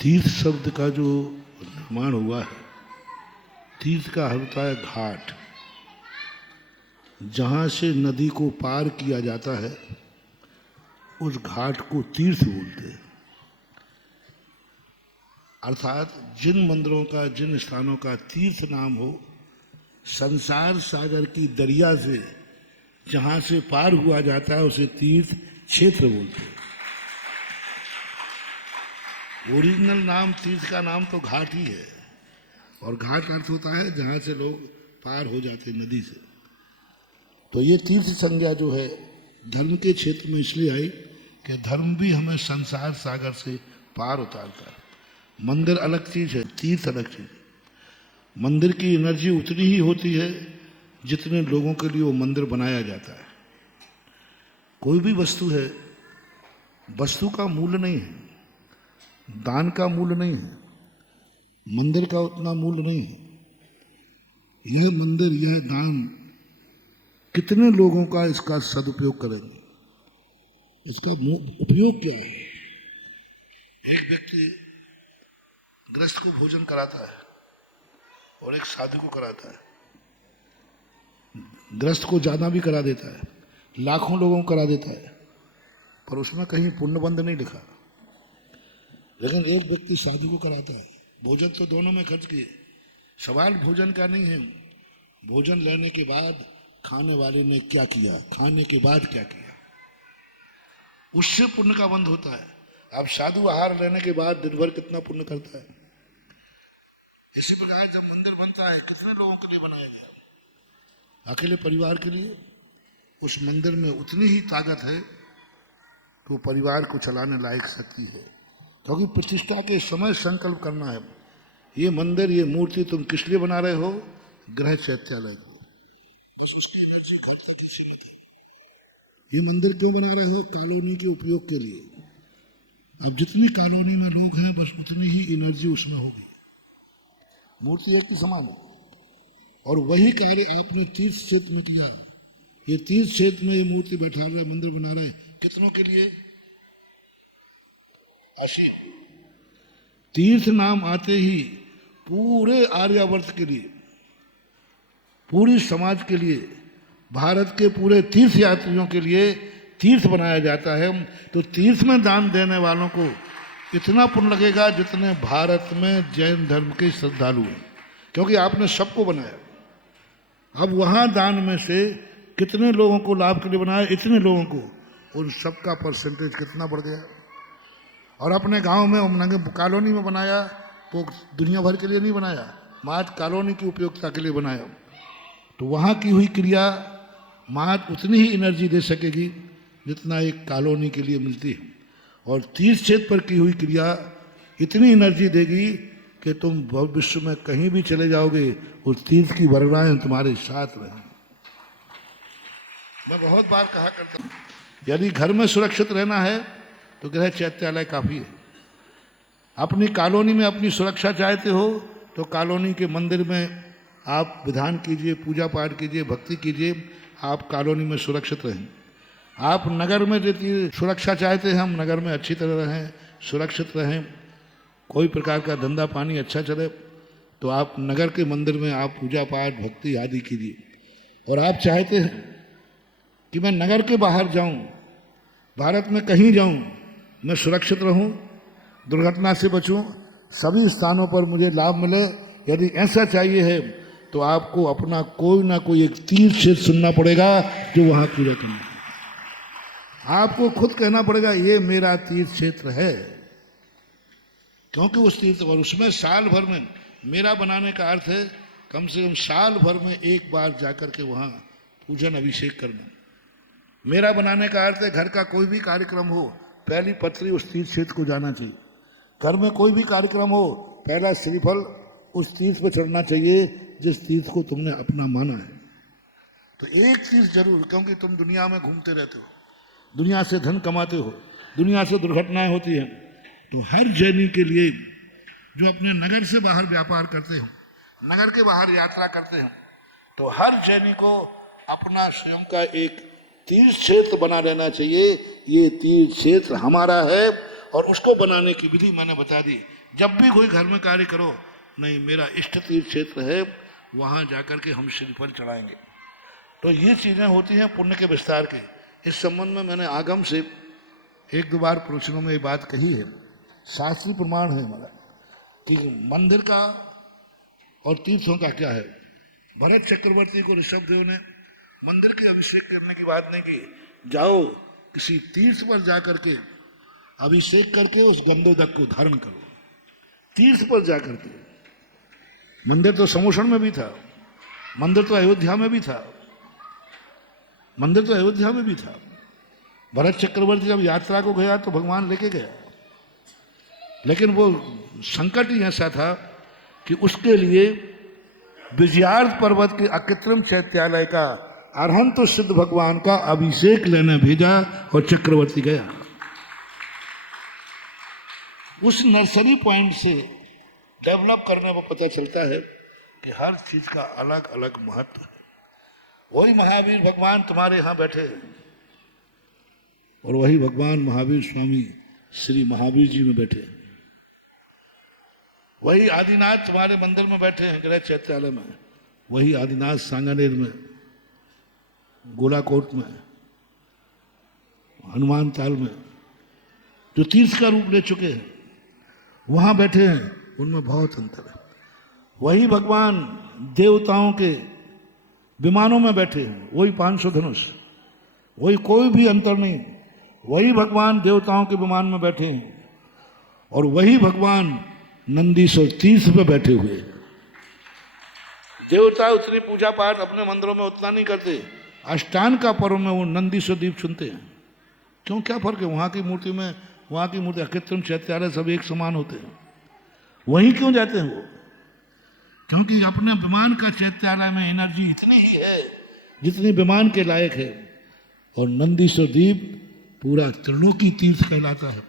तीर्थ शब्द का जो निर्माण हुआ है, तीर्थ का अर्थ होता है घाट, जहाँ से नदी को पार किया जाता है उस घाट को तीर्थ बोलते हैं। अर्थात जिन मंदिरों का, जिन स्थानों का तीर्थ नाम हो, संसार सागर की दरिया से जहाँ से पार हुआ जाता है उसे तीर्थ क्षेत्र बोलते हैं। ओरिजिनल नाम तीर्थ का नाम तो घाट ही है, और घाट का अर्थ होता है जहाँ से लोग पार हो जाते नदी से। तो ये तीर्थ संज्ञा जो है धर्म के क्षेत्र में इसलिए आई कि धर्म भी हमें संसार सागर से पार उतारता है। मंदिर अलग चीज है, तीर्थ अलग चीज है। मंदिर की एनर्जी उतनी ही होती है जितने लोगों के लिए वो मंदिर बनाया जाता है। कोई भी वस्तु है, वस्तु का मूल्य नहीं है, दान का मूल्य नहीं है, मंदिर का उतना मूल्य नहीं है। यह मंदिर, यह दान कितने लोगों का इसका सदुपयोग करेंगे, इसका उपयोग क्या है। एक व्यक्ति ग्रस्त को भोजन कराता है और एक साधु को कराता है। ग्रस्त को ज्यादा भी करा देता है, लाखों लोगों को करा देता है, पर उसमें कहीं पुण्यबंध नहीं लिखा। लेकिन एक व्यक्ति साधु को कराता है, भोजन तो दोनों में खर्च किए। सवाल भोजन का नहीं है, भोजन लेने के बाद खाने वाले ने क्या किया, खाने के बाद क्या किया, उससे पुण्य का बंध होता है। अब साधु आहार लेने के बाद दिन भर कितना पुण्य करता है। इसी प्रकार जब मंदिर बनता है, कितने लोगों के लिए बनाया गया, अकेले परिवार के लिए। उस मंदिर में उतनी ही ताकत है कि वो परिवार को चलाने लायक शक्ति है, क्योंकि प्रतिष्ठा के समय संकल्प करना है। ये मंदिर, ये मूर्ति तुम किस लिए बना रहे हो, गृह चैत्यालय को, बस उसकी एनर्जी घर तक ही सीमित है। ये मंदिर क्यों बना रहे हो, कॉलोनी के उपयोग के लिए। अब जितनी कॉलोनी में लोग हैं बस उतनी ही एनर्जी उसमें होगी। मूर्ति एक ही समान है। और वही कार्य आपने तीर्थ क्षेत्र में किया। ये तीर्थ क्षेत्र में ये मूर्ति बैठा रहे, मंदिर बना रहे, कितनों के लिए, असीम। तीर्थ नाम आते ही पूरे आर्यावर्त के लिए, पूरी समाज के लिए, भारत के पूरे तीर्थ यात्रियों के लिए तीर्थ बनाया जाता है। तो तीर्थ में दान देने वालों को इतना पुण्य लगेगा जितने भारत में जैन धर्म के श्रद्धालु हैं, क्योंकि आपने सबको बनाया। अब वहां दान में से कितने लोगों को लाभ के लिए बनाया, इतने लोगों को, उन सबका परसेंटेज कितना बढ़ गया। और अपने गांव में कॉलोनी में बनाया तो दुनिया भर के लिए नहीं बनाया, मात्र कॉलोनी की उपयोगिता के लिए बनाया। तो वहाँ की हुई क्रिया मात्र उतनी ही एनर्जी दे सकेगी जितना एक कॉलोनी के लिए मिलती है। और तीर्थ क्षेत्र पर की हुई क्रिया इतनी एनर्जी देगी कि तुम विश्व में कहीं भी चले जाओगे, उस तीर्थ की वरदाएं तुम्हारे साथ रहेंगी। मैं बहुत बार कहा करता हूँ, यदि घर में सुरक्षित रहना है तो गृह चैत्यालय काफी है। अपनी कॉलोनी में अपनी सुरक्षा चाहते हो तो कॉलोनी के मंदिर में आप विधान कीजिए, पूजा पाठ कीजिए, भक्ति कीजिए, आप कॉलोनी में सुरक्षित रहें। आप नगर में यदि सुरक्षा चाहते हैं, हम नगर में अच्छी तरह रहें, सुरक्षित रहें, कोई प्रकार का धंधा पानी अच्छा चले, तो आप नगर के मंदिर में आप पूजा पाठ भक्ति आदि कीजिए। और आप चाहते हैं कि मैं नगर के बाहर जाऊं, भारत में कहीं जाऊं, मैं सुरक्षित रहूं, दुर्घटना से बचूं, सभी स्थानों पर मुझे लाभ मिले, यदि ऐसा चाहिए है तो आपको अपना कोई ना कोई एक तीर्थ क्षेत्र चुनना पड़ेगा जो वहां पूजा करना है। आपको खुद कहना पड़ेगा ये मेरा तीर्थ क्षेत्र है, क्योंकि उस तीर्थ पर, उसमें साल भर में, मेरा बनाने का अर्थ है कम से कम साल भर में एक बार जाकर के वहाँ पूजन अभिषेक करना। मेरा बनाने का अर्थ है घर का कोई भी कार्यक्रम हो, पहली पत्री उस तीर्थ क्षेत्र को जाना चाहिए। घर में कोई भी कार्यक्रम हो, पहला श्रीफल उस तीर्थ पर चढ़ना चाहिए जिस तीर्थ को तुमने अपना माना है। तो एक तीर्थ जरूर, क्योंकि तुम दुनिया में घूमते रहते हो, दुनिया से धन कमाते हो, दुनिया से दुर्घटनाएं होती हैं। तो हर जैनी के लिए जो अपने नगर से बाहर व्यापार करते हो, नगर के बाहर यात्रा करते हैं, तो हर जैनी को अपना स्वयं का एक तीर्थ क्षेत्र बना लेना चाहिए। ये तीर्थ क्षेत्र हमारा है और उसको बनाने की विधि मैंने बता दी। जब भी कोई घर में कार्य करो, नहीं मेरा इष्ट तीर्थ क्षेत्र है, वहां जाकर के हम श्रीफल चढ़ाएंगे। तो ये चीजें होती हैं पुण्य के विस्तार की। इस संबंध में मैंने आगम से एक दो बार प्रवचनों में ये बात कही है। शास्त्रीय प्रमाण है हमारा कि मंदिर का और तीर्थों का क्या है। भरत चक्रवर्ती को ऋषभ देव ने मंदिर के अभिषेक करने की बात नहीं की, जाओ किसी तीर्थ पर जाकर के अभिषेक करके उस गंधोदक को धारण करो। तीर्थ पर जाकर के, मंदिर तो समोषण में भी था, मंदिर तो अयोध्या में भी था, मंदिर तो अयोध्या में भी था। भरत चक्रवर्ती जब यात्रा को गया तो भगवान लेके गया, लेकिन वो संकट ही ऐसा था कि उसके लिए विजयार्थ पर्वत के अकृत्रिम चैत्यालय का अरहंत सिद्ध भगवान का अभिषेक लेने भेजा और चक्रवर्ती गया। उस नर्सरी पॉइंट से डेवलप करने को पता चलता है कि हर चीज का अलग अलग महत्व है। वही महावीर भगवान तुम्हारे यहां बैठे और वही भगवान महावीर स्वामी श्री महावीर जी में बैठे, वही आदिनाथ तुम्हारे मंदिर में बैठे हैं गृह चैत्यालय में, वही आदिनाथ सांगानेर में, गोलाकोट में, हनुमान ताल में, जो तीर्थ का रूप ले चुके हैं वहां बैठे हैं। उनमें बहुत अंतर है। वही भगवान देवताओं के विमानों में बैठे हैं, वही 500 धनुष, वही कोई भी अंतर नहीं। वही भगवान देवताओं के विमान में बैठे हैं और वही भगवान नंदीश्वर तीर्थ पे बैठे हुए हैं। देवता उतनी पूजा पाठ अपने मंदिरों में उतना नहीं करते, अष्टांग का पर्व में वो नंदीश्वर दीप चुनते हैं। क्यों, क्या फर्क है? वहां की मूर्ति में, वहां की मूर्ति अकृत्रिम चैत्यालय सब एक समान होते हैं, वहीं क्यों जाते हैं वो? क्योंकि अपने विमान का चैत्यालय में एनर्जी इतनी ही है जितनी विमान के लायक है। और नंदीश्वर दीप पूरा त्रिलोकी तीर्थ कहलाता है,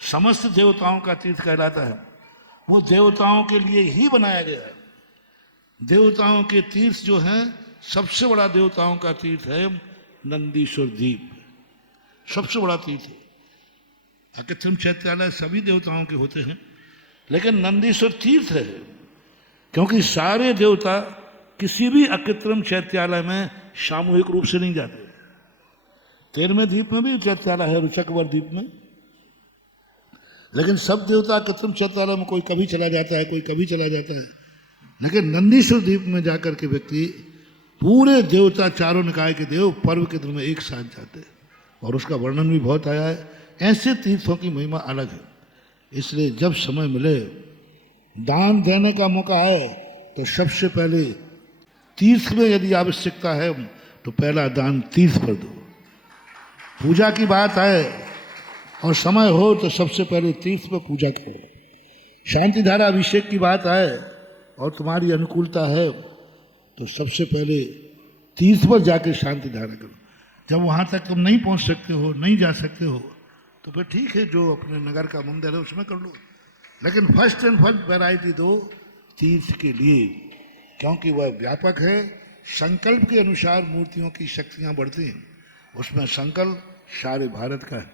समस्त देवताओं का तीर्थ कहलाता है। वो देवताओं के लिए ही बनाया गया है। देवताओं के तीर्थ जो हैं, सबसे बड़ा देवताओं का तीर्थ है नंदीश्वर दीप, सबसे बड़ा तीर्थ है। अकृत्रिम चैत्यालय सभी देवताओं के होते हैं, लेकिन नंदीश्वर तीर्थ है क्योंकि सारे देवता किसी भी अकृत्रिम चैत्यालय में सामूहिक रूप से नहीं जाते। 13वें द्वीप में भी चैत्यालय है, रुचकवर द्वीप में, लेकिन सब देवता कृत्रिम चैत्यालय में कोई कभी चला जाता है, कोई कभी चला जाता है। लेकिन नंदीश्वर द्वीप में जाकर के व्यक्ति पूरे देवता, चारों निकाय के देव पर्व के दिन में एक साथ जाते हैं और उसका वर्णन भी बहुत आया है। ऐसे तीर्थों की महिमा अलग है। इसलिए जब समय मिले, दान देने का मौका आए, तो सबसे पहले तीर्थ में यदि आवश्यकता है तो पहला दान तीर्थ पर दो। पूजा की बात आए और समय हो तो सबसे पहले तीर्थ पर पूजा करो। शांति धारा अभिषेक की बात आए और तुम्हारी अनुकूलता है तो सबसे पहले तीर्थ पर जाके शांति धारा करो। जब वहां तक तुम नहीं पहुंच सकते हो, नहीं जा सकते हो, तो फिर ठीक है, जो अपने नगर का मंदिर है उसमें कर लो, लेकिन फर्स्ट एंड फर्स्ट वैरायटी दो तीर्थ के लिए, क्योंकि वह व्यापक है। संकल्प के अनुसार मूर्तियों की शक्तियां बढ़ती हैं। उसमें संकल्प सारे भारत का है।